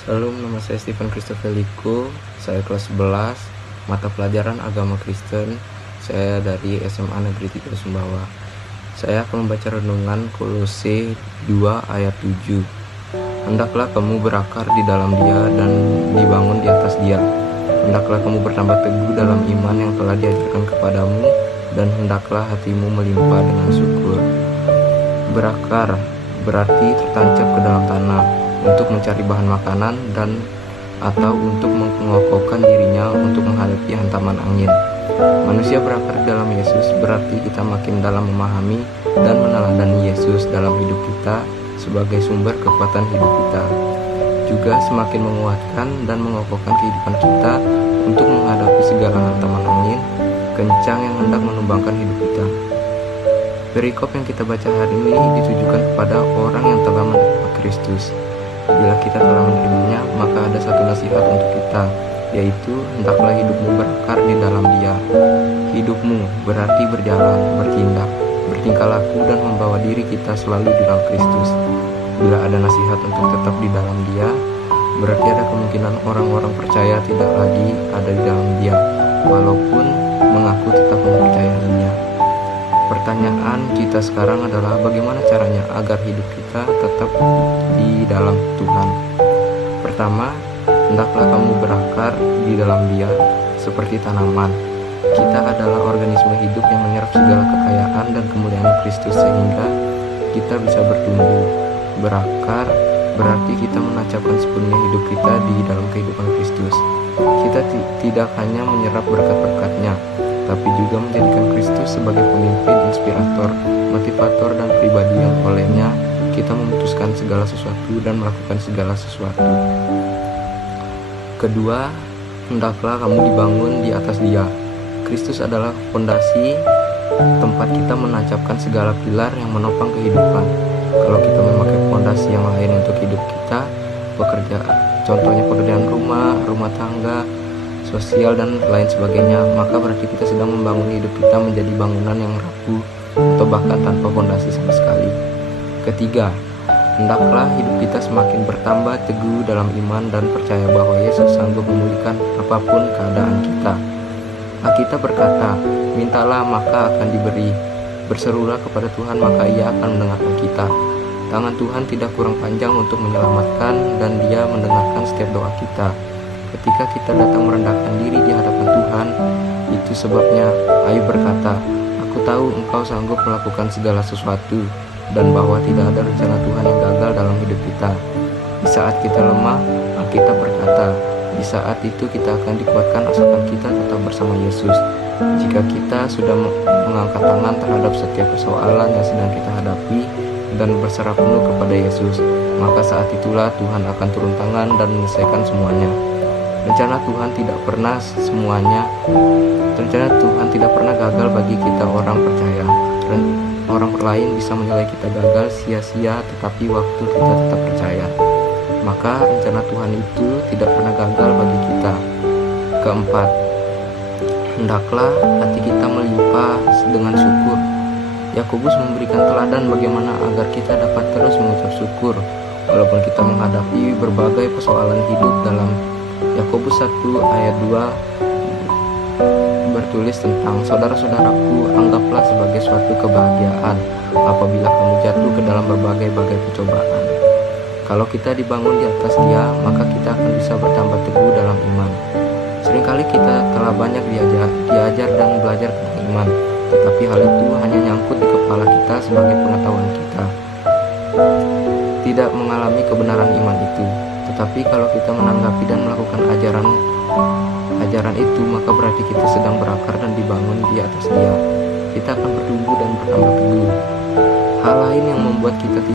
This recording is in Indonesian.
Shalom, nama saya Stephen Christopher Liko. Saya kelas 11, mata pelajaran agama Kristen. Saya dari SMA Negeri 3 Sumbawa. Saya akan membaca renungan Kolose 2 ayat 7. Hendaklah kamu berakar di dalam Dia dan dibangun di atas Dia. Hendaklah kamu bertambah teguh dalam iman yang telah diajarkan kepadamu, dan hendaklah hatimu melimpah dengan syukur. Berakar berarti tertancap ke dalam tanah untuk mencari bahan makanan dan atau untuk mengokohkan dirinya untuk menghadapi hantaman angin. Manusia berakar dalam Yesus berarti kita makin dalam memahami dan meneladani Yesus dalam hidup kita sebagai sumber kekuatan hidup kita. Juga semakin menguatkan dan mengokohkan kehidupan kita untuk menghadapi segala hantaman angin kencang yang hendak menumbangkan hidup kita. Perikop yang kita baca hari ini ditujukan kepada orang yang telah menerima Kristus. Bila kita telah menerimanya, maka ada satu nasihat untuk kita, yaitu hendaklah hidupmu berakar di dalam Dia. Hidupmu berarti berjalan, bertindak, bertingkah laku dan membawa diri kita selalu di dalam Kristus. Bila ada nasihat untuk tetap di dalam Dia, berarti ada kemungkinan orang-orang percaya tidak lagi ada di dalam Dia, walaupun mengaku tetap mempercayainya. Pertanyaan kita sekarang adalah bagaimana caranya agar hidup kita tetap di dalam Tuhan. Pertama, hendaklah kamu berakar di dalam Dia seperti tanaman. Kita adalah organisme hidup yang menyerap segala kekayaan dan kemuliaan Kristus sehingga kita bisa bertumbuh. Berakar berarti kita menancapkan sepenuhnya hidup kita di dalam kehidupan Kristus. Kita tidak hanya menyerap berkat-berkatnya, tapi juga menjadikan Kristus sebagai pemimpin, inspirator, motivator, dan pribadi yang olehnya kita memutuskan segala sesuatu dan melakukan segala sesuatu. Kedua, hendaklah kamu dibangun di atas Dia. Kristus adalah fondasi tempat kita menancapkan segala pilar yang menopang kehidupan. Kalau kita memakai fondasi yang lain untuk hidup kita, contohnya pekerjaan rumah tangga, sosial dan lain sebagainya, maka berarti kita sedang membangun hidup kita menjadi bangunan yang rapuh atau bahkan tanpa fondasi sama sekali. Ketiga, hendaklah hidup kita semakin bertambah teguh dalam iman dan percaya bahwa Yesus sanggup memulihkan apapun keadaan kita. Alkitab berkata, mintalah maka akan diberi, berserulah kepada Tuhan maka Ia akan mendengarkan kita. Tangan Tuhan tidak kurang panjang untuk menyelamatkan dan Dia mendengarkan setiap doa kita. Ketika kita datang merendahkan diri di hadapan Tuhan, itu sebabnya Ayub berkata, aku tahu Engkau sanggup melakukan segala sesuatu, dan bahwa tidak ada rencana Tuhan yang gagal dalam hidup kita. Di saat kita lemah, Alkitab berkata, di saat itu kita akan dikuatkan asalkan kita tetap bersama Yesus. Jika kita sudah mengangkat tangan terhadap setiap persoalan yang sedang kita hadapi dan berserah penuh kepada Yesus, maka saat itulah Tuhan akan turun tangan dan menyelesaikan semuanya. Rencana Tuhan tidak pernah gagal bagi kita orang percaya. Orang lain bisa menilai kita gagal sia-sia, tetapi waktu kita tetap percaya, maka rencana Tuhan itu tidak pernah gagal bagi kita. Keempat, hendaklah hati kita melimpah dengan syukur. Yakobus memberikan teladan bagaimana agar kita dapat terus mengucap syukur walaupun kita menghadapi berbagai persoalan hidup. Dalam Yakobus 1 ayat 2 bertulis tentang, saudara-saudaraku, anggaplah sebagai suatu kebahagiaan apabila kamu jatuh ke dalam berbagai-bagai pencobaan. Kalau kita dibangun di atas Dia, maka kita akan bisa bertambah teguh dalam iman. Seringkali kita telah banyak diajar dan belajar tentang iman, tetapi hal itu hanya nyangkut di kepala kita sebagai pengetahuan kita, tidak mengalami kebenaran iman itu. Tetapi kalau kita menanggapi dan melakukan ajaran itu, maka berarti kita sedang berakar dan dibangun di atas Dia. Kita akan bertumbuh dan bertambah teguh. Hal lain yang membuat kita